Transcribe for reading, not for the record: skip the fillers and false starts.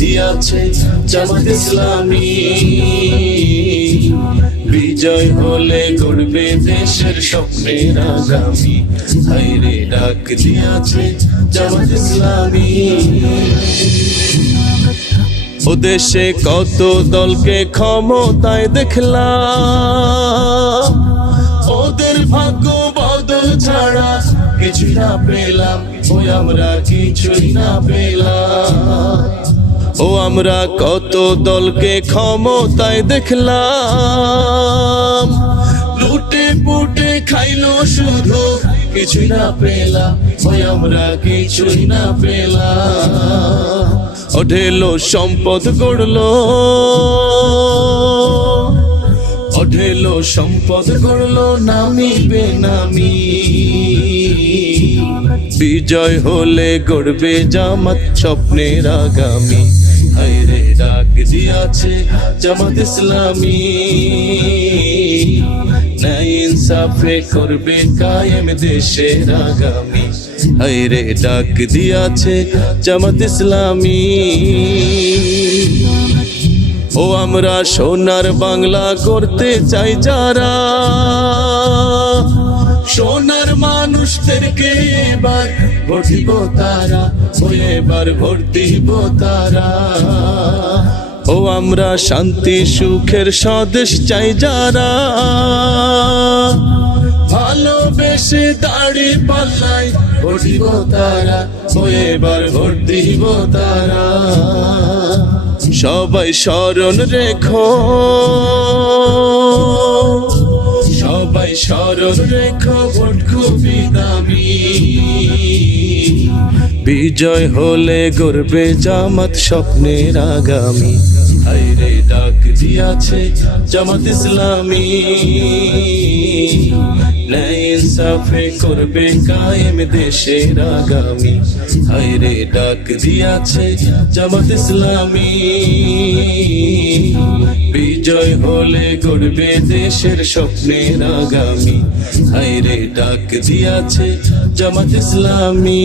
দিয়াছে জামাত ইসলামী। বিজয় হলে গড়বে দেশের স্বপ্নের আগামী, হায়রে ডাক দিয়াছে জামাত ইসলামী। ও দেশে কত দলকে ক্ষমতায় দেখলাম, ওদের ভাগ্য বদল ছাড়া কিছু না পেলাম, ওই আমরা কিছুই না পেলাম। ও আমরা কত দলকে ক্ষমতায় দেখলাম, লুটে পুটে খাইলো শুধু, কিছুই না পেলাম, ওই আমরা কিছুই না পেলাম। ও ঢেলো সম্পদ গড়লো, ও ঢেলো সম্পদ গড়লো নামি বেনামি। বিজয় হলে গড়বে জামাত স্বপ্নের আগামী, হায়রে ডাক দিয়াছে জামাত ইসলামী। ন্যায় ইনসাফে করবে কায়েম দেশের আগামী, হায়রে ডাক দিয়াছে জামাত ইসলামী। ও আমরা সোনার বাংলা করতে চাই যারা, সোনার মানুষদেরকে এবার ভোট দিব তারা, ও এবার ভোট দিব তারা। ও আমরা শান্তি সুখের স্বদেশ চাই যারা, ভালোবেসে দাড়ি পাল্লায় ভোট দিব তারা, ও এবার ভোট দিব তারা। সবাই স্মরণ রেখো, সবাই স্মরণ রেখো ভোট খুবই দামি। বিজয় হলে গড়বে জামাত স্বপ্নের আগামী, হায়রে ডাক দিয়াছে জামাত ইসলামী। ন্যায় ইনসাফে করবে কায়েম দেশের আগামী, হায়রে ডাক দিয়াছে জামাত ইসলামী। বিজয় হলে গড়বে দেশের স্বপ্নের আগামী, হায়রে ডাক দিয়াছে জামাত ইসলামী।